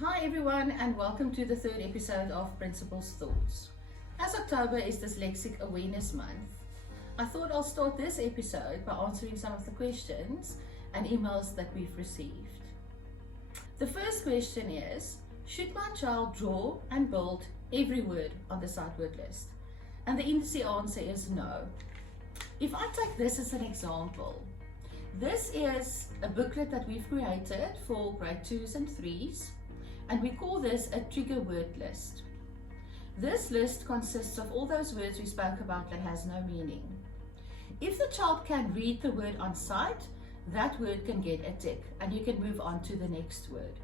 Hi everyone, and welcome to the third episode of Principal's Thoughts. As October is Dyslexic Awareness Month, I thought I'll start this episode by answering some of the questions and emails that we've received. The first question is, should my child draw and build every word on the sight word list? And the easy answer is no. If I take this as an example, this is a booklet that we've created for grade 2s and 3s. And we call this a trigger word list. This list consists of all those words we spoke about that has no meaning. If the child can read the word on sight, that word can get a tick and you can move on to the next word.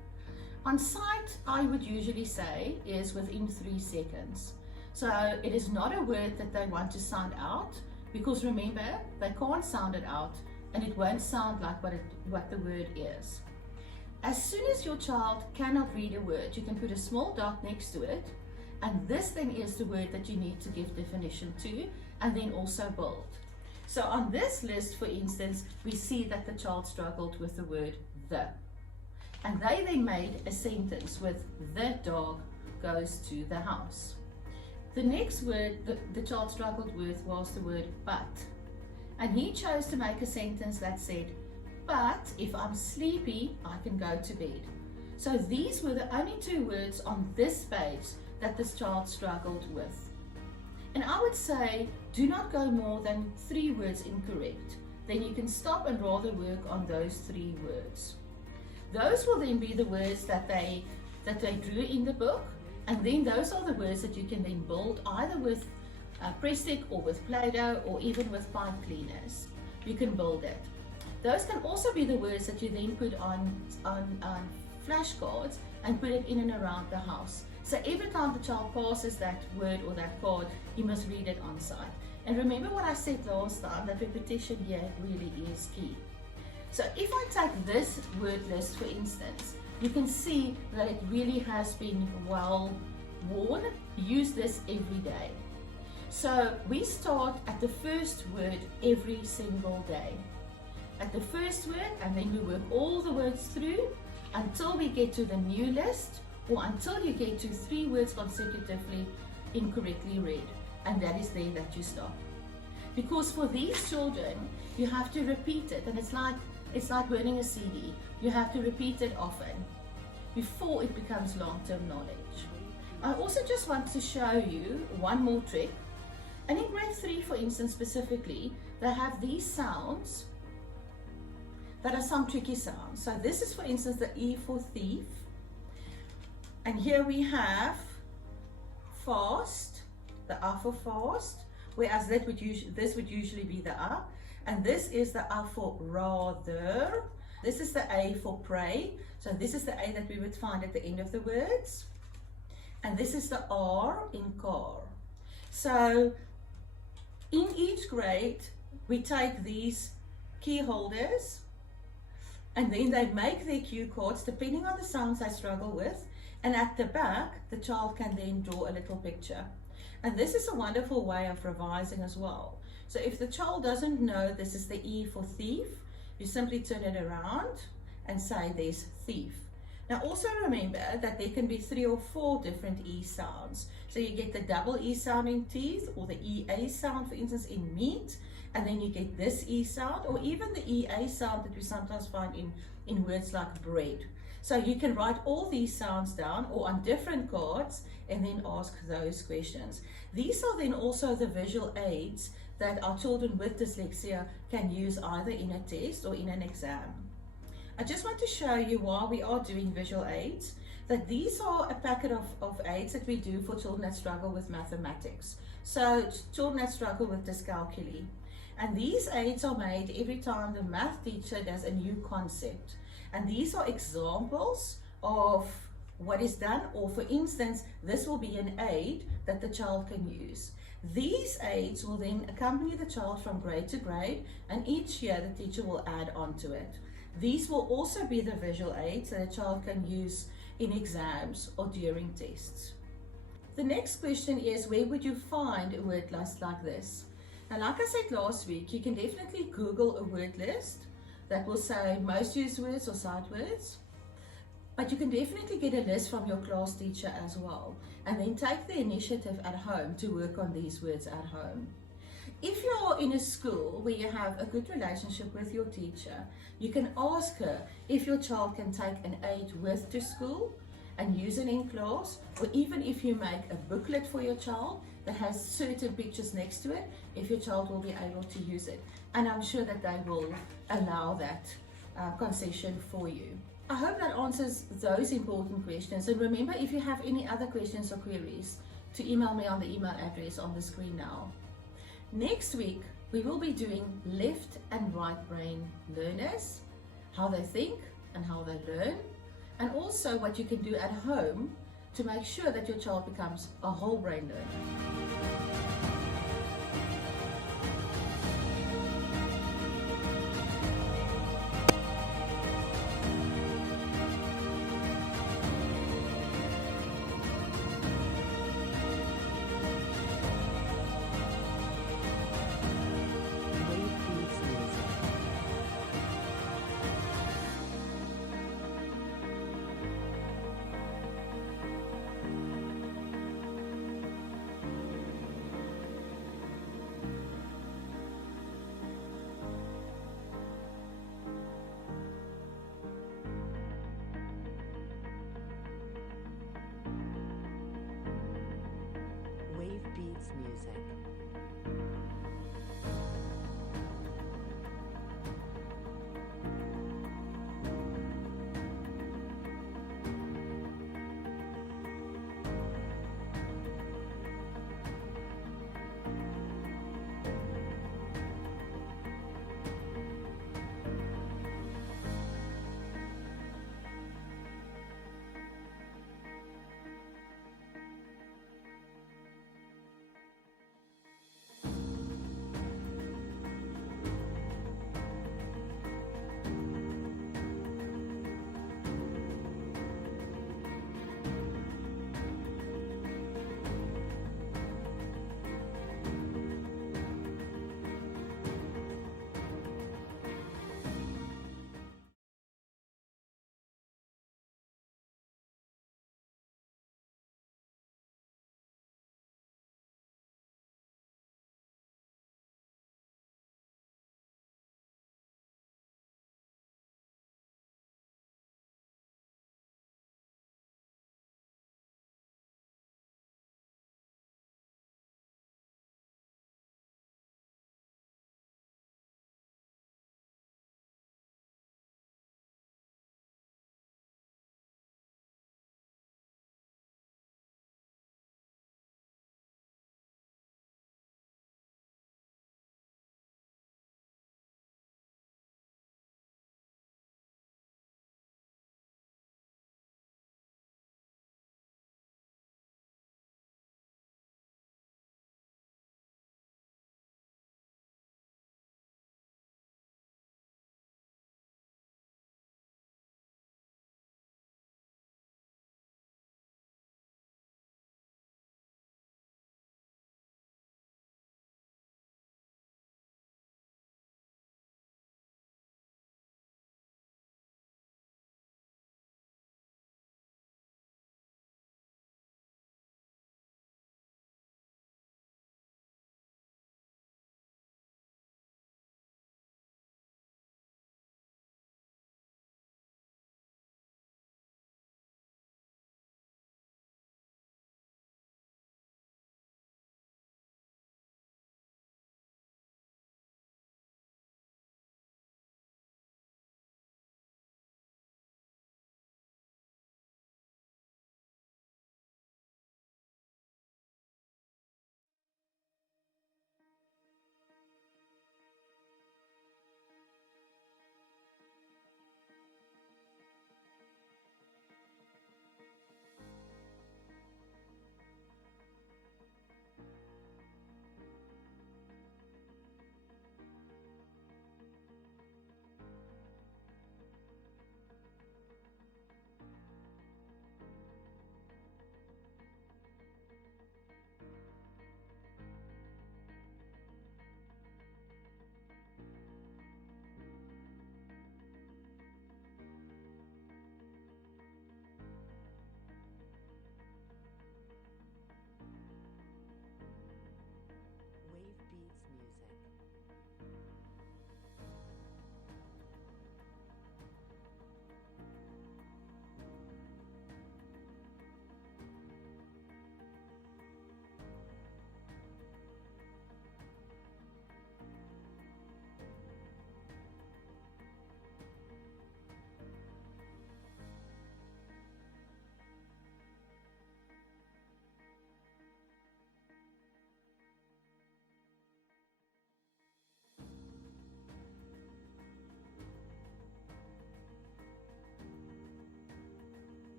On sight, I would usually say is within 3 seconds. So it is not a word that they want to sound out, because remember, they can't sound it out and it won't sound like what the word is. As soon as your child cannot read a word, you can put a small dot next to it, and this then is the word that you need to give definition to, and then also bold. So on this list, for instance, we see that the child struggled with the word the. And they then made a sentence with the dog goes to the house. The next word the child struggled with was the word but. And he chose to make a sentence that said, but if I'm sleepy, I can go to bed. So these were the only 2 words on this page that this child struggled with. And I would say, do not go more than 3 words incorrect. Then you can stop and rather work on those 3 words. Those will then be the words that they drew in the book. And then those are the words that you can then build either with press stick or with Play-Doh or even with pipe cleaners. You can build it. Those can also be the words that you then put on flashcards and put it in and around the house. So every time the child passes that word or that card, he must read it on sight. And remember what I said last time, that repetition here really is key. So if I take this word list, for instance, you can see that it really has been well worn. Use this every day. So we start at the first word every single day. At the first word, and then we work all the words through until we get to the new list, or until you get to 3 words consecutively incorrectly read, and that is there that you stop. Because for these children, you have to repeat it, and it's like burning a CD. You have to repeat it often before it becomes long-term knowledge. I also just want to show you one more trick. And in grade 3, for instance, specifically, they have these sounds that are some tricky sounds. So this is, for instance, the E for thief. And here we have fast, the A for fast, whereas this would usually be the A. And this is the A for rather. This is the A for pray. So this is the A that we would find at the end of the words. And this is the R in car. So in each grade, we take these key holders, and then they make their cue cards depending on the sounds they struggle with. And at the back, the child can then draw a little picture. And this is a wonderful way of revising as well. So if the child doesn't know this is the E for thief, you simply turn it around and say there's thief. Now also remember that there can be 3 or 4 different E sounds. So you get the double E sound in teeth, or the EA sound, for instance, in meat. And then you get this E sound, or even the EA sound that we sometimes find in words like bread. So you can write all these sounds down or on different cards and then ask those questions. These are then also the visual aids that our children with dyslexia can use either in a test or in an exam. I just want to show you why we are doing visual aids, that these are a packet of aids that we do for children that struggle with mathematics. So children that struggle with dyscalculia. And these aids are made every time the math teacher does a new concept. And these are examples of what is done, or for instance, this will be an aid that the child can use. These aids will then accompany the child from grade to grade, and each year the teacher will add on to it. These will also be the visual aids that a child can use in exams or during tests. The next question is, where would you find a word list like this? And like I said last week, you can definitely Google a word list that will say most used words or sight words. But you can definitely get a list from your class teacher as well, and then take the initiative at home to work on these words at home. If you're in a school where you have a good relationship with your teacher, you can ask her if your child can take an aid with to school and use it in class, or even if you make a booklet for your child that has certain pictures next to it, if your child will be able to use it. And I'm sure that they will allow that concession for you. I hope that answers those important questions. And remember, if you have any other questions or queries, to email me on the email address on the screen now. Next week, we will be doing left and right brain learners, how they think and how they learn, and also what you can do at home to make sure that your child becomes a whole brain learner. Wave Beats Music.